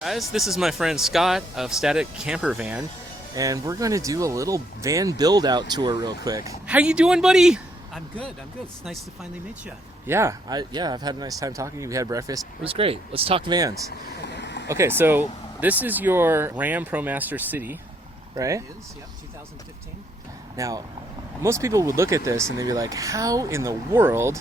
Guys, this is my friend Scott of Static Campervan, and we're going to do a little van build-out tour real quick. How you doing, buddy? I'm good. It's nice to finally meet you. Yeah, I've had a nice time talking to you. We had breakfast. It was great. Let's talk vans. Okay, so this is your Ram ProMaster City, right? It is, yep, 2015. Now, most people would look at this and they'd be like, how in the world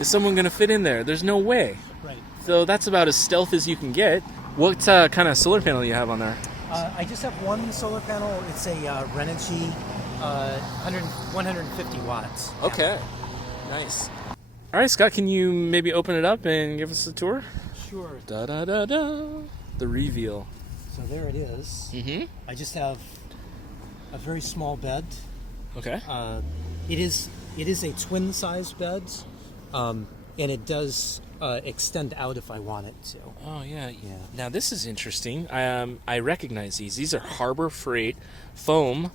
is someone going to fit in there? There's no way. Right. So that's about as stealth as you can get. What kind of solar panel do you have on there? I just have one solar panel. It's a Renogy 150 watts. Okay, nice. All right, Scott, can you maybe open it up and give us a tour? Sure. Da-da-da-da. The reveal. So there it is. Mm-hmm. I just have a very small bed. Okay. It is a twin-size bed, and it does extend out if I want it to. Oh, yeah. Yeah. Now, this is interesting. I recognize these. These are Harbor Freight foam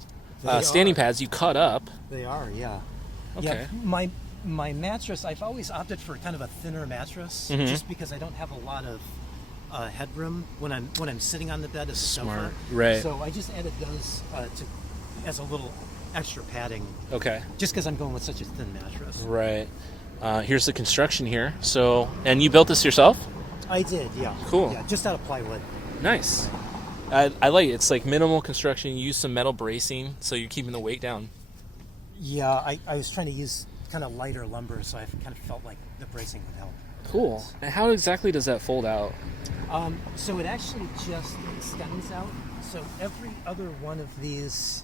standing pads you cut up. They are, yeah. Okay. Yeah, my mattress, I've always opted for kind of a thinner mattress, just because I don't have a lot of headroom when I'm sitting on the bed as a sofa. Right. So I just added those as a little extra padding. Okay. Just because I'm going with such a thin mattress. Right. Here's the construction here. So, and you built this yourself? I did, yeah. Cool. Yeah, just out of plywood. Nice. I like it. It's like minimal construction. You use some metal bracing, so you're keeping the weight down. Yeah, I was trying to use kind of lighter lumber, so I kind of felt like the bracing would help. Cool. And how exactly does that fold out? So it actually just extends out. So every other one of these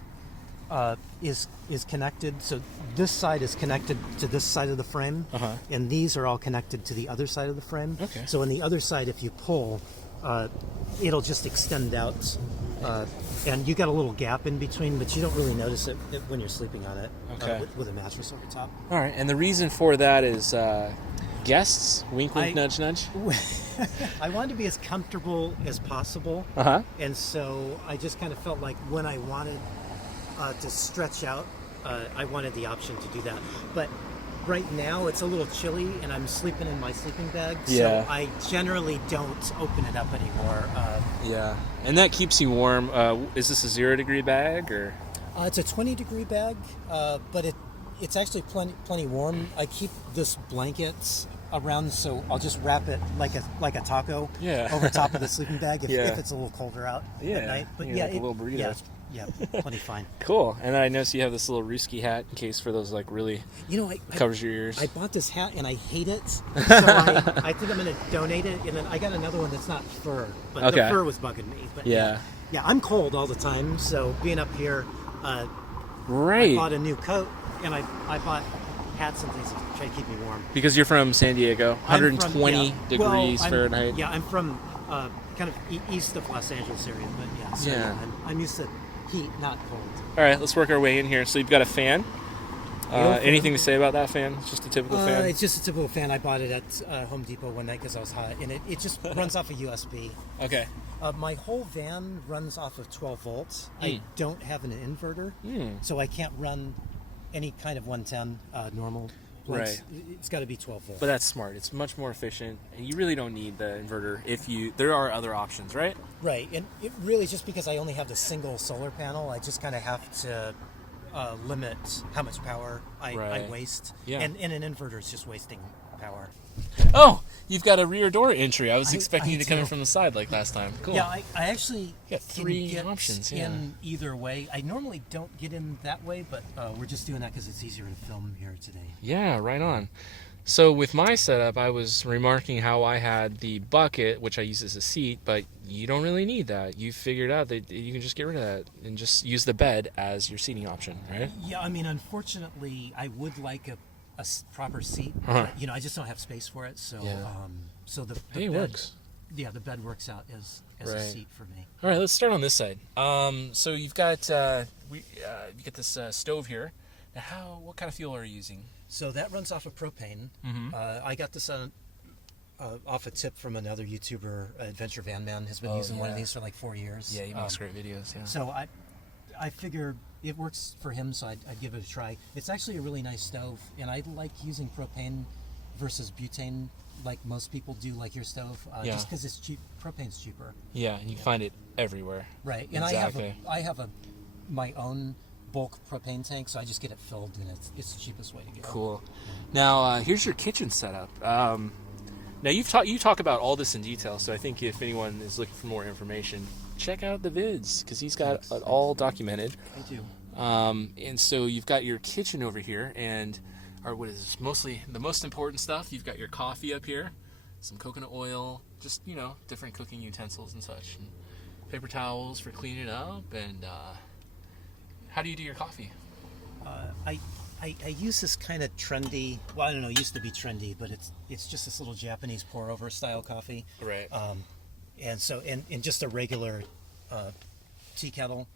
is connected. So this side is connected to this side of the frame, and these are all connected to the other side of the frame. Okay. So on the other side, if you pull, it'll just extend out, and you got a little gap in between, but you don't really notice it when you're sleeping on it. Okay. With a mattress over top. All right. And the reason for that is guests. Wink, wink, nudge, nudge. I wanted to be as comfortable as possible, and so I just kind of felt like when I wanted to stretch out, I wanted the option to do that. But right now it's a little chilly and I'm sleeping in my sleeping bag, so I generally don't open it up anymore. Yeah. And that keeps you warm. Is this a 0-degree bag or? It's a 20-degree bag, but it's actually plenty warm. I keep this blanket around, so I'll just wrap it like a taco over top of the sleeping bag if it's a little colder out at night. But like a little burrito. Yeah, plenty fine. Cool. And then I noticed you have this little Ruski hat in case for those like really covers your ears. I bought this hat and I hate it, so I think I'm going to donate it. And then I got another one that's not fur, but the fur was bugging me. But yeah, I'm cold all the time, so being up here, I bought a new coat and I bought hats and things to try to keep me warm. Because you're from San Diego, 120 degrees Fahrenheit. Yeah, I'm from kind of east of Los Angeles area, but I'm used to heat, not cold. All right, let's work our way in here. So you've got a fan. Anything to say about that fan? It's just a typical fan? It's just a typical fan. I bought it at Home Depot one night because I was hot, and it just runs off a USB. Okay. My whole van runs off of 12 volts. I don't have an inverter, so I can't run any kind of 110 normal. Right. It's got to be 12 volts. But that's smart. It's much more efficient, and you really don't need the inverter there are other options, right? Right, and it really, just because I only have the single solar panel, I just kind of have to limit how much power I waste. Yeah. And an inverter is just wasting power. Oh, you've got a rear door entry. I was expecting you to come in from the side like last time. Cool. Yeah, I actually got three can get options in either way. I normally don't get in that way, but we're just doing that because it's easier to film here today. Yeah, right on. So with my setup, I was remarking how I had the bucket, which I use as a seat, but you don't really need that. You figured out that you can just get rid of that and just use the bed as your seating option, right? Yeah, I mean, unfortunately, I would like a proper seat. But, I just don't have space for it. So, so the bed works. Yeah, the bed works out as a seat for me. All right, let's start on this side. So you've got you get this stove here. Now, what kind of fuel are you using? So that runs off of propane. I got this off a tip from another YouTuber, Adventure Van Man, has been using one of these for like 4 years. Yeah, he makes great videos. Yeah. So I figure it works for him, so I'd give it a try. It's actually a really nice stove, and I like using propane versus butane like most people do, like your stove, just because it's cheap. Propane's cheaper. Yeah, and you can find it everywhere. Right, and Exactly. I have my own bulk propane tank, so I just get it filled, and it's the cheapest way to go. Cool. Now, here's your kitchen setup. Now you talk about all this in detail, so I think if anyone is looking for more information, check out the vids because he's got it all documented. I do. And so you've got your kitchen over here, and what is mostly the most important stuff. You've got your coffee up here, some coconut oil, just different cooking utensils and such, and paper towels for cleaning up. And how do you do your coffee? I use this kind of trendy. Well, I don't know. It used to be trendy, but it's just this little Japanese pour-over style coffee. Right. And so in just a regular tea kettle,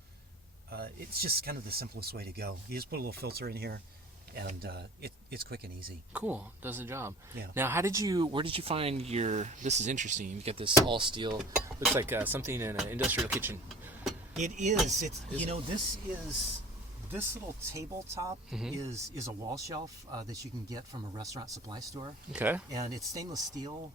it's just kind of the simplest way to go. You just put a little filter in here, and it's quick and easy. Cool. Does the job. Yeah. Now, where did you find your? This is interesting. You get this all steel. Looks like something in an industrial kitchen. It is. This little tabletop is a wall shelf that you can get from a restaurant supply store. Okay. And it's stainless steel,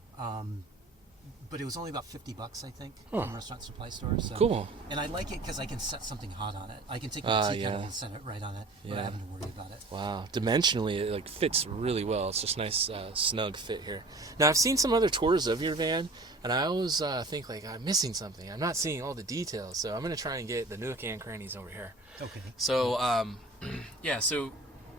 but it was only about $50, I think, from a restaurant supply store. So. Cool. And I like it because I can set something hot on it. I can take my tea kettle and set it right on it without having to worry about it. Wow. Dimensionally, it fits really well. It's just nice, snug fit here. Now, I've seen some other tours of your van, and I always think I'm missing something. I'm not seeing all the details, so I'm going to try and get the nook and crannies over here. Okay. So, so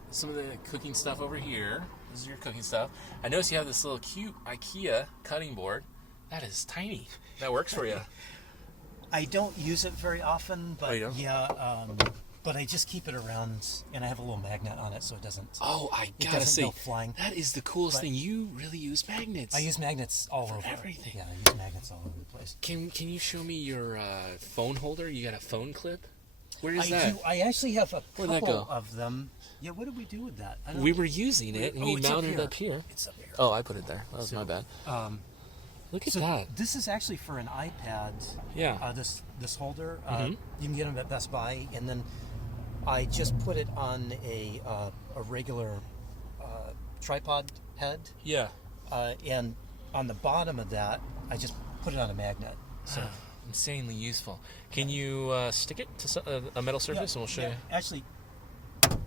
some of the cooking stuff over here. This is your cooking stuff. I notice you have this little cute IKEA cutting board. That is tiny. That works for you. I don't use it very often, but but I just keep it around, and I have a little magnet on it so it doesn't. Oh, I it gotta doesn't say, go flying. that is the coolest thing. You really use magnets. I use magnets all over everything. Yeah, I use magnets all over the place. Can you show me your phone holder? You got a phone clip? Where is I that? do. I actually have a Where'd that couple go? of them. Yeah, what did we do with that? I don't We know. were using it, and we it's mounted it up here. It's up here. Oh, I put it there. That was my bad. Look at that. This is actually for an iPad. Yeah. This holder. You can get them at Best Buy, and then I just put it on a regular tripod head. Yeah. And on the bottom of that, I just put it on a magnet. So Insanely useful. Can you stick it to a metal surface, and we'll show you? Actually,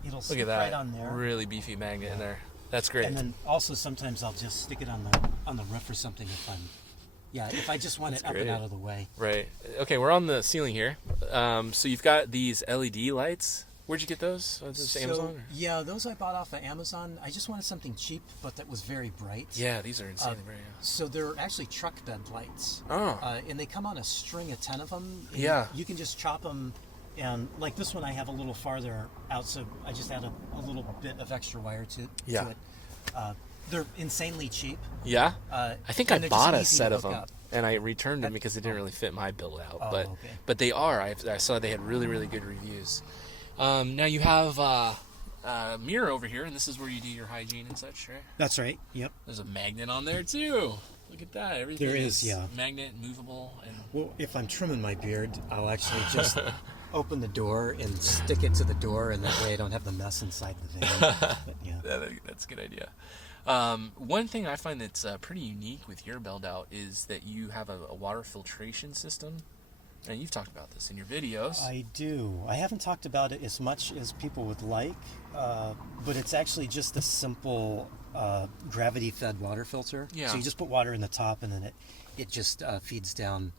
it'll Look stick at that. right on there. Really beefy magnet in there. That's great. And then also sometimes I'll just stick it on the roof or something if I just want it up and out of the way. Right. Okay, we're on the ceiling here. So you've got these LED lights. Where'd you get those? Amazon? Or? Yeah, those I bought off of Amazon. I just wanted something cheap, but that was very bright. Yeah, these are insanely bright. So they're actually truck bed lights. Oh. And they come on a string of 10 of them. Yeah. You can just chop them. And like this one, I have a little farther out, so I just add a little bit of extra wire to it. They're insanely cheap. Yeah? I think I bought a set of them, up. and I returned them because it didn't really fit my build out. Oh, okay. But they are. I saw they had really, really good reviews. Now you have a mirror over here, and this is where you do your hygiene and such, right? That's right. Yep. There's a magnet on there, too. Look at that. Everything there is, magnet, movable. And well, if I'm trimming my beard, I'll actually just open the door and stick it to the door, and that way I don't have the mess inside the van. But, that's a good idea. One thing I find that's pretty unique with your build out is that you have a water filtration system. And you've talked about this in your videos. I do. I haven't talked about it as much as people would like, but it's actually just a simple gravity-fed water filter. Yeah. So you just put water in the top, and then it just feeds down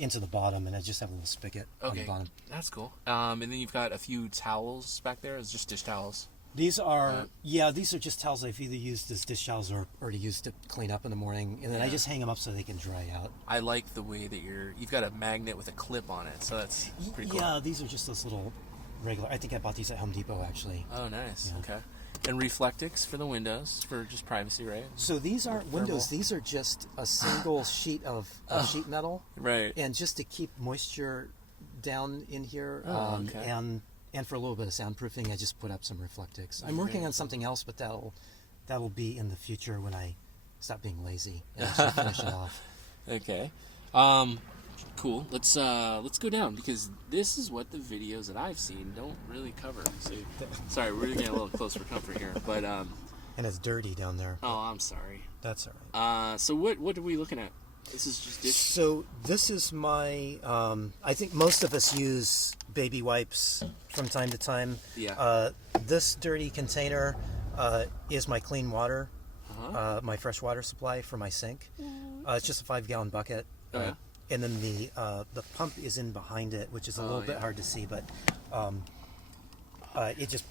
into the bottom, and I just have a little spigot on the bottom. That's cool. And then you've got a few towels back there. It's just dish towels. These are these are just towels I've either used as dish towels or to use to clean up in the morning, and then I just hang them up so they can dry out. I like the way that you've got a magnet with a clip on it, so that's pretty cool. Yeah, these are just those little regular. I think I bought these at Home Depot actually. Oh, nice. Yeah. Okay. And reflectix for the windows for just privacy, right? So these aren't windows. These are just a single sheet of sheet metal, right? And just to keep moisture down in here, and for a little bit of soundproofing, I just put up some reflectix. I'm working on something else, but that'll be in the future when I stop being lazy and actually finish it off. Okay. Cool. Let's go down because this is what the videos that I've seen don't really cover. So, sorry, we're getting a little close for comfort here, but and it's dirty down there. Oh, I'm sorry. That's all right. So what are we looking at? This is just dish. So this is my. I think most of us use baby wipes from time to time. Yeah. This dirty container is my clean water, my fresh water supply for my sink. It's just a 5-gallon bucket. Yeah. And then the pump is in behind it, which is a little bit hard to see, but it just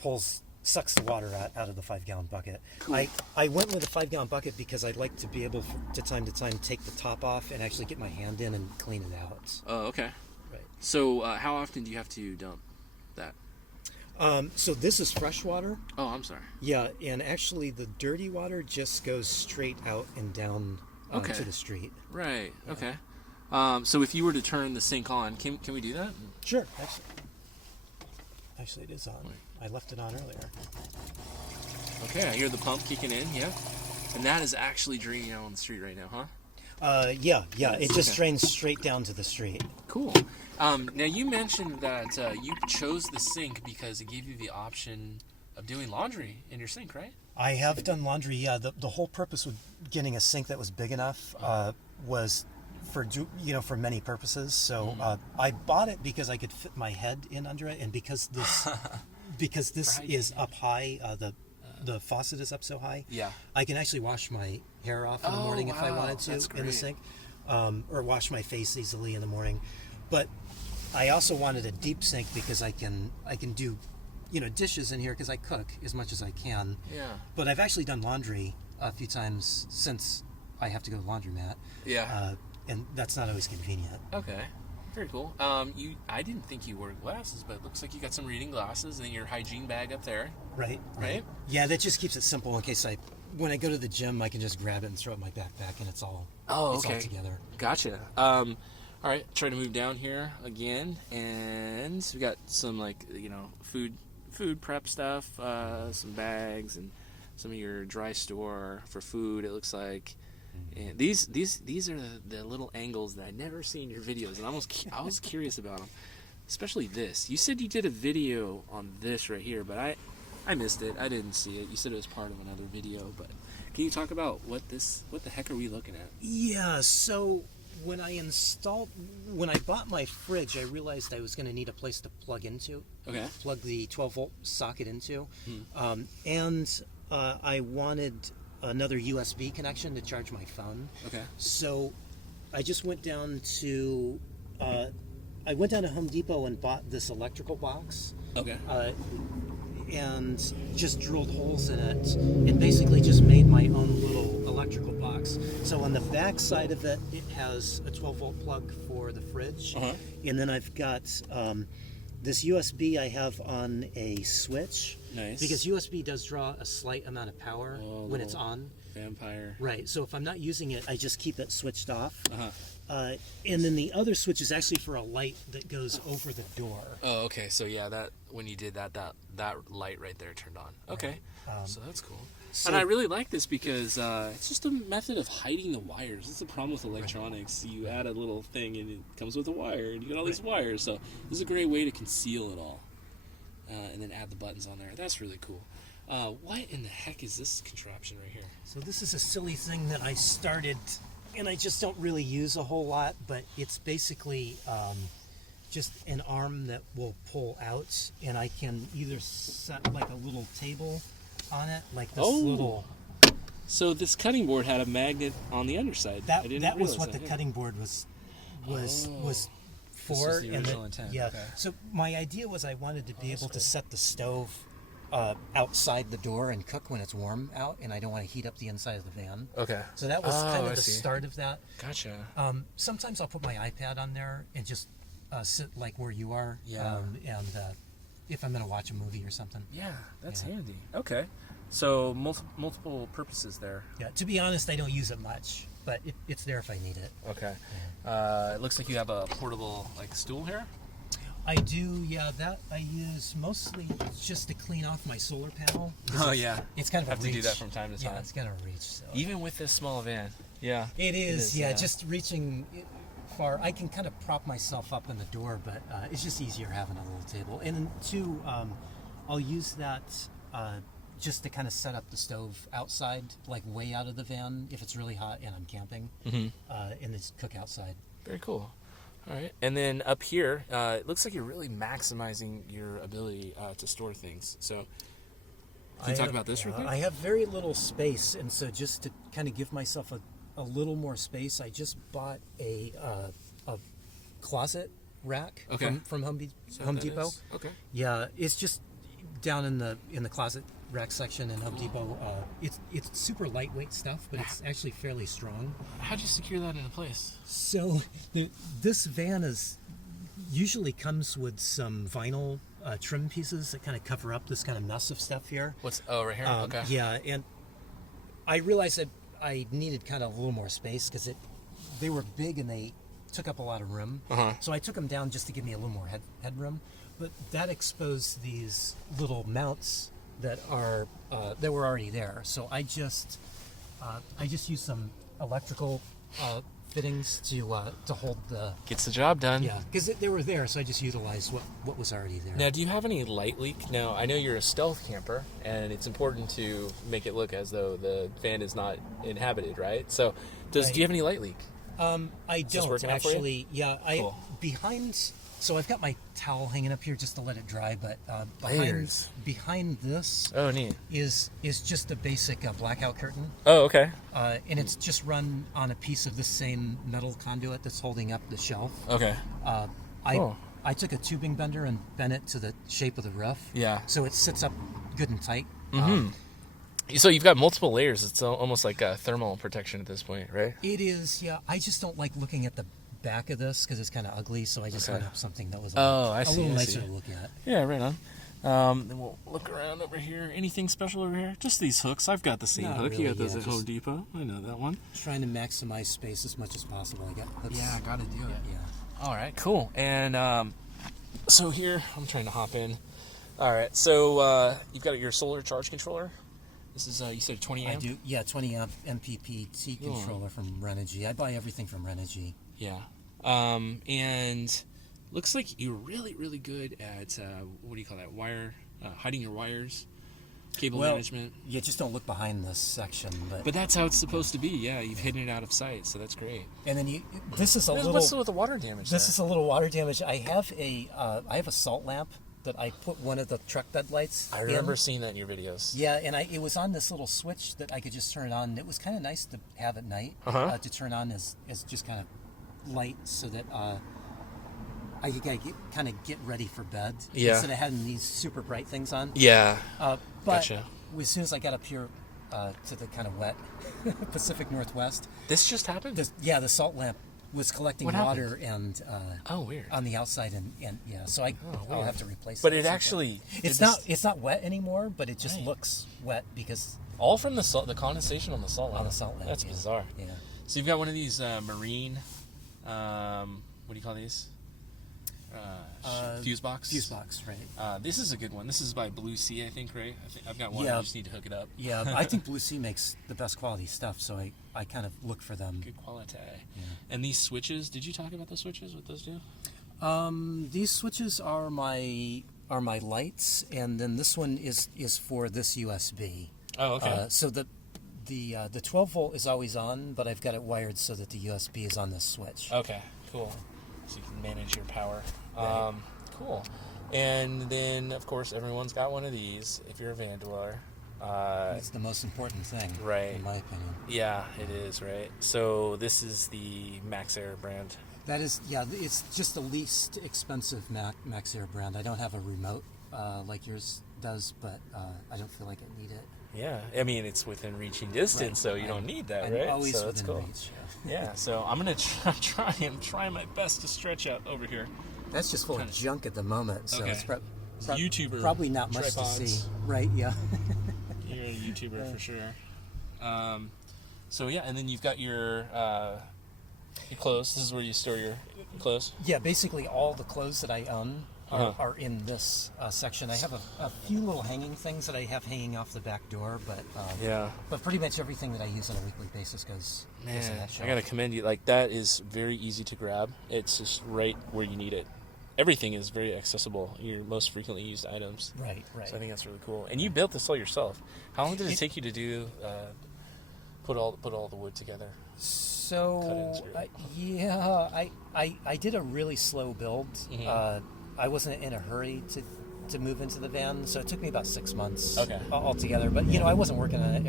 sucks the water out of the 5-gallon bucket. Cool. I went with a 5-gallon bucket because I'd like to be able to time take the top off and actually get my hand in and clean it out. Oh, okay. Right. So how often do you have to dump that? So this is fresh water. Oh, I'm sorry. Yeah, and actually the dirty water just goes straight out and down to the street. Right. Okay. So if you were to turn the sink on, can we do that? Sure. Actually, it is on. I left it on earlier. Okay, I hear the pump kicking in. Yeah, and that is actually draining out on the street right now, huh? Yeah. It just drains straight down to the street. Cool. Now you mentioned that you chose the sink because it gave you the option of doing laundry in your sink, right? I have done laundry. Yeah, the whole purpose with getting a sink that was big enough was for many purposes. So I bought it because I could fit my head in under it, and because this is up high, the faucet is up so high. Yeah. I can actually wash my hair off in the morning if I wanted to in the sink, or wash my face easily in the morning. But I also wanted a deep sink because I can do dishes in here because I cook as much as I can. Yeah. But I've actually done laundry a few times since I have to go to the laundromat. Yeah. And that's not always convenient. Okay. Very cool. I didn't think you wore glasses, but it looks like you got some reading glasses and your hygiene bag up there. Right. Yeah, that just keeps it simple in case when I go to the gym, I can just grab it and throw it in my backpack, and it's all all together. Gotcha. All right, try to move down here again, and we got some food prep stuff, some bags, and some of your dry store for food. It looks like. And these are the little angles that I never see in your videos, and I was curious about them, especially this. You said you did a video on this right here, but I missed it. I didn't see it. You said it was part of another video, but can you talk about what the heck are we looking at? Yeah, so when I bought my fridge, I realized I was going to need a place to plug into. Okay. Plug the 12-volt socket into, and I wanted another USB connection to charge my phone. Okay. So I just went down to Home Depot and bought this electrical box. Okay. And just drilled holes in it and basically just made my own little electrical box. So on the back side of it, it has a 12-volt plug for the fridge. And then I've got this USB I have on a switch. Nice. Because USB does draw a slight amount of power when it's on. Vampire. Right. So if I'm not using it, I just keep it switched off. And then the other switch is actually for a light that goes over the door. Oh, okay. So yeah, that when you did that light right there turned on. Okay. So that's cool. And I really like this because it's just a method of hiding the wires. That's the problem with electronics. You add a little thing and it comes with a wire, and you get all these wires. So this is a great way to conceal it all, and then add the buttons on there. That's really cool. What in the heck is this contraption right here? So this is a silly thing that I started, and I just don't really use a whole lot, but it's basically just an arm that will pull out, and I can either set like a little table on it, like this little. So this cutting board had a magnet on the underside. That was what the cutting board was for. This was the original intent. Yeah. Okay. So my idea was I wanted to be able to set the stove outside the door and cook when it's warm out, and I don't want to heat up the inside of the van. Okay. So that was kind of the start of that. Gotcha. Sometimes I'll put my iPad on there and just sit like where you are. Yeah. And if I'm going to watch a movie or something. Yeah, that's handy. Okay. So multiple purposes there. Yeah. To be honest, I don't use it much, but it's there if I need it. Okay. It looks like you have a portable stool here. I do, yeah. That I use mostly just to clean off my solar panel. Oh yeah, it's kind of have a reach. to do that from time to time. Yeah, it's kind of a reach. So. Even with this small van. Yeah. It is. Yeah, just reaching far. I can kind of prop myself up in the door, but it's just easier having a little table. And then two, I'll use that just to kind of set up the stove outside, like way out of the van if it's really hot and I'm camping, and just cook outside. Very cool. All right. And then up here, it looks like you're really maximizing your ability to store things. So can you talk about this real quick? I have very little space, and so just to kind of give myself a little more space, I just bought a closet rack from Home Depot. Okay. Yeah, it's just down in the closet rack section in Home Depot. It's super lightweight stuff, but it's actually fairly strong. How'd you secure that into place? So this van usually comes with some vinyl trim pieces that kind of cover up this kind of mess of stuff here. Right here? Okay. Yeah, and I realized that I needed kind of a little more space because they were big and they took up a lot of room. So I took them down just to give me a little more headroom. But that exposed these little mounts that were already there. So I just used some electrical fittings to hold the... Gets the job done. Yeah, because they were there, so I just utilized what was already there. Now, do you have any light leak? Now, I know you're a stealth camper, and it's important to make it look as though the van is not inhabited, right? So, do you have any light leak? I don't, actually. Yeah, Cool. So I've got my towel hanging up here just to let it dry, but behind this Neat. is just a basic blackout curtain. Oh, okay. And it's just run on a piece of the same metal conduit that's holding up the shelf. Okay. I took a tubing bender and bent it to the shape of the roof. Yeah. So it sits up good and tight. So you've got multiple layers. It's almost like a thermal protection at this point, right? It is, yeah. I just don't like looking at the back of this because it's kind of ugly, so I just went up something that was a little nicer to look at. Yeah, right on. Then we'll look around over here. Anything special over here? Just these hooks. I've got the same hook. Really, You got those at Home Depot. I know that one. Trying to maximize space as much as possible. I got hooks. Yeah, I got to do it. Yeah. All right, cool. And so here, I'm trying to hop in. All right, so you've got your solar charge controller. This is, you said 20 amp? I do, yeah, 20 amp MPPT controller from Renogy. I buy everything from Renogy. Yeah. And looks like you're really, really good at, what do you call that, hiding your wires, cable management. You just don't look behind this section. But that's how it's supposed to be, yeah. You've hidden it out of sight, so that's great. And then this is a little... What's with the water damage? This is a little water damage. I have a salt lamp that I put one of the truck bed lights I remember seeing that in your videos. Yeah, and it was on this little switch that I could just turn on. It was kind of nice to have at night to turn on as just kind of light so that I could kind of get ready for bed instead of having these super bright things on. Yeah. But gotcha. As soon as I got up here to the kind of wet Pacific Northwest, this just happened. The salt lamp was collecting water and weird on the outside and so I'll have to replace it. But it actually it's not wet anymore, but it just looks wet because all from the condensation on the salt lamp. On the salt lamp. That's bizarre. Yeah. So you've got one of these marine what do you call these? Fuse box. Fuse box, right. This is a good one. This is by Blue Sea, I think, right? I've got one. Yeah. You just need to hook it up. Yeah, I think Blue Sea makes the best quality stuff, so I kind of look for them. Good quality. Yeah. And these switches, did you talk about the switches? What those do? These switches are my lights, and then this one is for this USB. Oh, okay. So the 12 volt is always on, but I've got it wired so that the USB is on this switch. Okay, cool. So you can manage your power. Right. Cool. And then, of course, everyone's got one of these if you're a van dweller. It's the most important thing, right? In my opinion. Yeah, it is, right? So this is the MaxAir brand. That is, it's just the least expensive MaxAir brand. I don't have a remote like yours does, but I don't feel like I need it. Yeah, I mean, it's within reaching distance, so you don't need that, right? Always so that's within cool. reach. Yeah, so I'm going to try my best to stretch out over here. That's just full of junk at the moment, so it's YouTuber probably not much tripods. to see. Right, yeah. You're a YouTuber for sure. So yeah, and then you've got your clothes. This is where you store your clothes. Yeah, basically all the clothes that I own are in this section. I have a few little hanging things that I have hanging off the back door, but pretty much everything that I use on a weekly basis goes in that shelf. I gotta commend you. Like, that is very easy to grab. It's just right where you need it. everything is very accessible. Your most frequently used items. Right. So I think that's really cool. And you built this all yourself. How long did it take you to do put all the wood together? So I did a really slow build. I wasn't in a hurry to move into the van, so it took me about 6 months altogether. But I wasn't working on it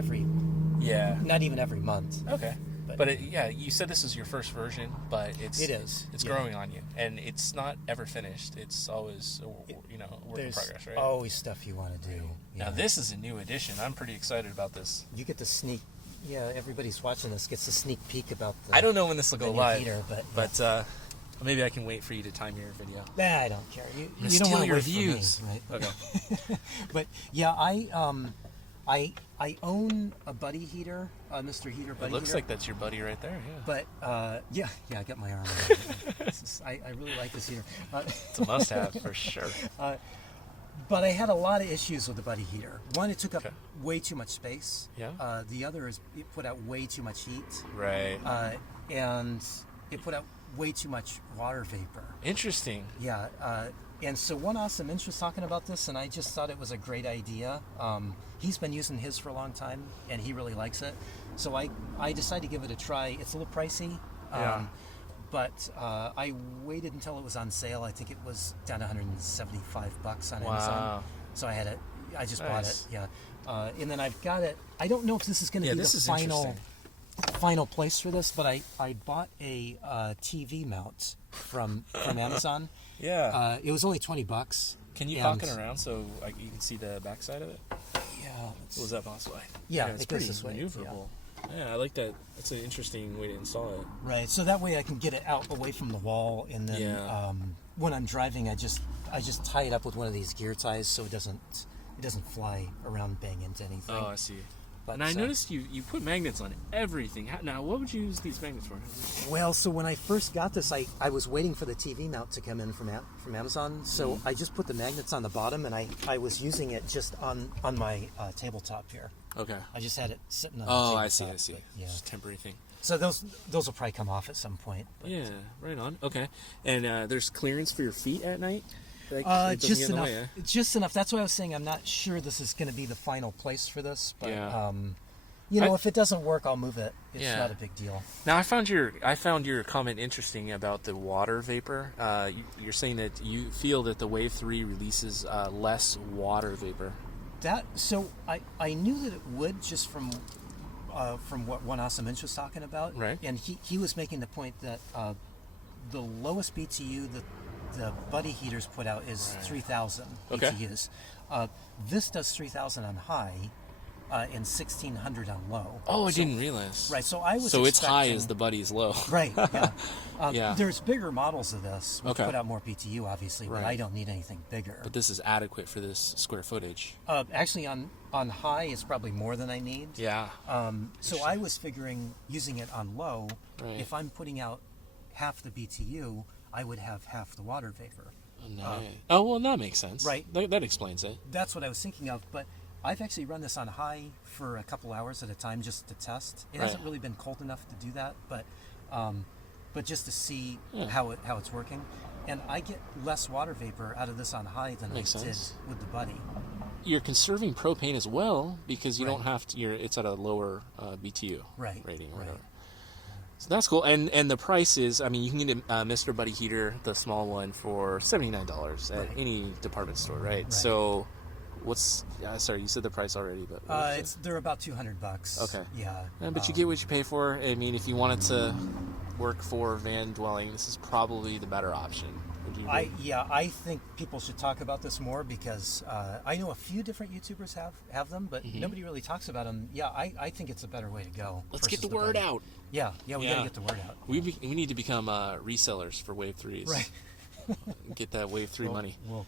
not even every month. Okay. But you said this is your first version, but it's growing on you, and it's not ever finished. It's always a work in progress, right? Always stuff you want to do. Now this is a new addition. I'm pretty excited about this. You get the sneak. Yeah, everybody's watching this gets a sneak peek about the. I don't know when this will go live, heater, but maybe I can wait for you to time your video. Nah, I don't care. You don't want your reviews, right? Okay. But yeah, I own a buddy heater, Mr. Heater buddy. It looks heater. like that's your buddy right there. Yeah. But I got my arm. I really like this heater. It's a must-have for sure. But I had a lot of issues with the buddy heater. One, it took up way too much space. Yeah. The other is it put out way too much heat. Right. And it put out way too much water vapor. Interesting. Yeah. And so One Awesome Inch was talking about this, and I just thought it was a great idea. He's been using his for a long time, and he really likes it. So I decided to give it a try. It's a little pricey. But I waited until it was on sale. I think it was down to $175 on Amazon. So I just bought it. Yeah. And then I've got it. I don't know if this is going to be the final place for this, but I bought a TV mount from Amazon. Yeah. It was only $20. Can you cock it around so you can see the backside of it? Yeah. Was that possible? Yeah, it's it pretty goes this way. maneuverable. Yeah, I like that. It's an interesting way to install it. Right. So that way I can get it out away from the wall, and then when I'm driving, I just tie it up with one of these gear ties so it doesn't fly around, bang into anything. Oh, I see. But, and I noticed you put magnets on everything. Now, what would you use these magnets for? Well, so when I first got this, I was waiting for the TV mount to come in from Amazon. So I just put the magnets on the bottom, and I was using it just on my tabletop here. Okay. I just had it sitting on the tabletop. I see. But, yeah. Just a temporary thing. So those will probably come off at some point. But. Yeah, right on. Okay. And there's clearance for your feet at night? Just enough. Just enough. That's why I was saying I'm not sure this is going to be the final place for this. But if it doesn't work, I'll move it. It's not a big deal. Now I found your comment interesting about the water vapor. You're saying that you feel that the Wave 3 releases less water vapor. So I knew that it would just from what One Awesome Inch was talking about. Right. And he was making the point that the lowest BTU that the buddy heaters put out is 3,000 BTUs. This does 3,000 on high and 1,600 on low. Oh, I didn't realize. Right, so I was So it's high as the buddy is low. Right, yeah. There's bigger models of this which Okay. put out more BTU, obviously, but I don't need anything bigger. But this is adequate for this square footage. Actually, on high, it's probably more than I need. Yeah. So I was figuring using it on low, Right. if I'm putting out half the BTU, I would have half the water vapor. Well, that makes sense. Right. That explains it. That's what I was thinking of, but I've actually run this on high for a couple hours at a time just to test. It hasn't really been cold enough to do that, but just to see how it's working. And I get less water vapor out of this on high than Makes I did sense. with the buddy. You're conserving propane as well because you don't have to. It's at a lower BTU rating or whatever. So that's cool. And the price is, you can get a Mr. Buddy heater, the small one, for $79 at any department store, right? So, sorry, you said the price already, but they're about $200. Okay. Yeah. But you get what you pay for. If you wanted to work for van dwelling, this is probably the better option. Would you agree? I think people should talk about this more because I know a few different YouTubers have them, but nobody really talks about them. Yeah, I think it's a better way to go. Let's get the word out. Yeah, we gotta get the word out. We need to become resellers for Wave 3s. Right. Get that Wave 3 money. We'll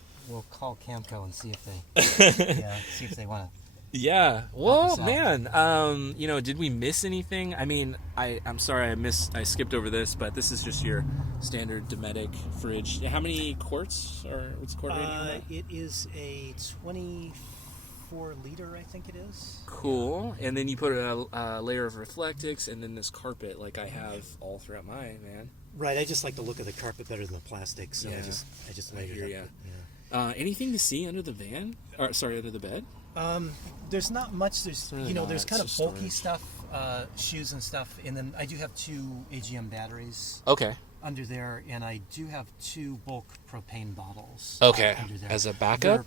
call Camco and see if they want to. Yeah. Well, man, did we miss anything? I'm sorry I skipped over this, but this is just your standard Dometic fridge. How many quarts, or what's the quart rating? It is a 24-liter, I think it is. Cool. And then you put a layer of Reflectix and then this carpet like I have all throughout my van. Right. I just like the look of the carpet better than the plastic, so Yeah. I just laid hear it ya. up. Yeah. Anything to see under the van? Or sorry, under the bed? There's not much. There's really there's not. kind It's of just bulky storage. stuff, shoes and stuff, and then I do have 2 AGM batteries Okay. under there, and I do have 2 bulk propane bottles. Okay. Under there. As a backup?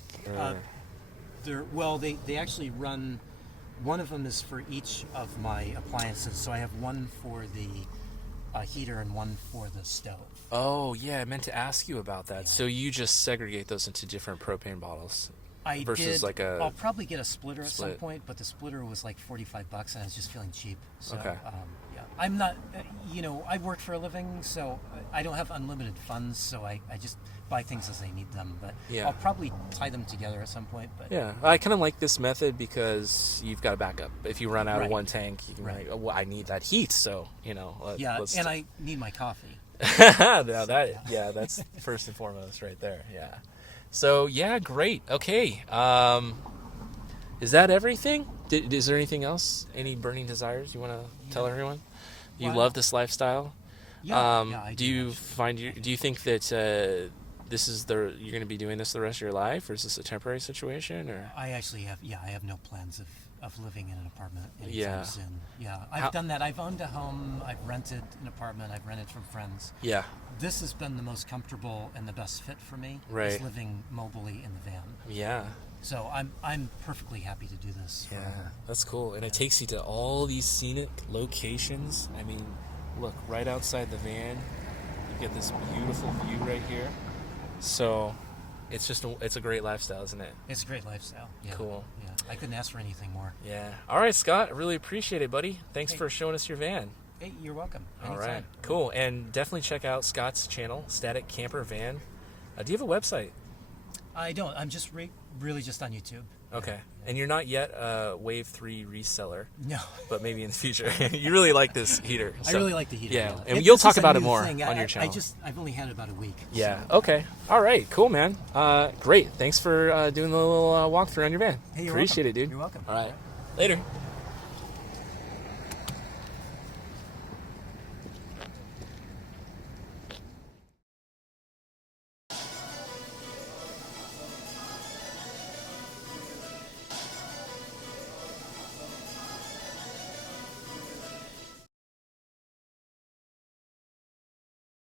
They actually run. One of them is for each of my appliances, so I have one for the heater and one for the stove. Oh, yeah, I meant to ask you about that. So you just segregate those into different propane bottles I versus did. like a... I'll probably get a splitter at some split. point, but the splitter was like $45, and I was just feeling cheap. So, Okay. yeah, I'm not. I work for a living, so I don't have unlimited funds. So I just buy things as I need them. But Yeah. I'll probably tie them together at some point. But Yeah, I kind of like this method because you've got a backup. If you run out of Right. one tank, you can be like, oh, well, I need that heat, so, yeah, let's... and I need my coffee. Now that's first and foremost right there. Yeah. So yeah, great. Okay. Is that everything? Is there anything else? Any burning desires you want to tell everyone? You Well, love this lifestyle. Yeah, I Do you actually. do you think that this is you're going to be doing this the rest of your life, or is this a temporary situation? Or I actually have. Yeah, I have no plans of living in an apartment anytime Yeah. soon. Yeah, I've How- done that. I've owned a home. I've rented an apartment. I've rented from friends. yeah, This has been the most comfortable and the best fit for me. Right. Is living mobily in the van. yeah, So I'm perfectly happy to do this. yeah. That's cool, and it takes you to all these scenic locations. I mean, look right outside the van. You get this beautiful view right here. So, it's a great lifestyle, isn't it? It's a great lifestyle. Yeah. Cool. Yeah, I couldn't ask for anything more. Yeah. All right, Scott. I really appreciate it, buddy. Thanks Hey. for showing us your van. Hey, you're welcome. All Anytime. right. Cool. And definitely check out Scott's channel, Static Camper Van. Do you have a website? I don't. I'm just really just on YouTube. Okay. And you're not yet a Wave 3 reseller, No. but maybe in the future. You really like this heater. I so- really like the heater. Yeah. And This you'll is talk a about it new more thing. on your channel. I've only had it about a week. Yeah. So. Okay. All right. Cool, man. Great. Thanks for doing the little walkthrough on your van. Hey, you're Appreciate welcome. it, dude. You're welcome. All right. All right. Later.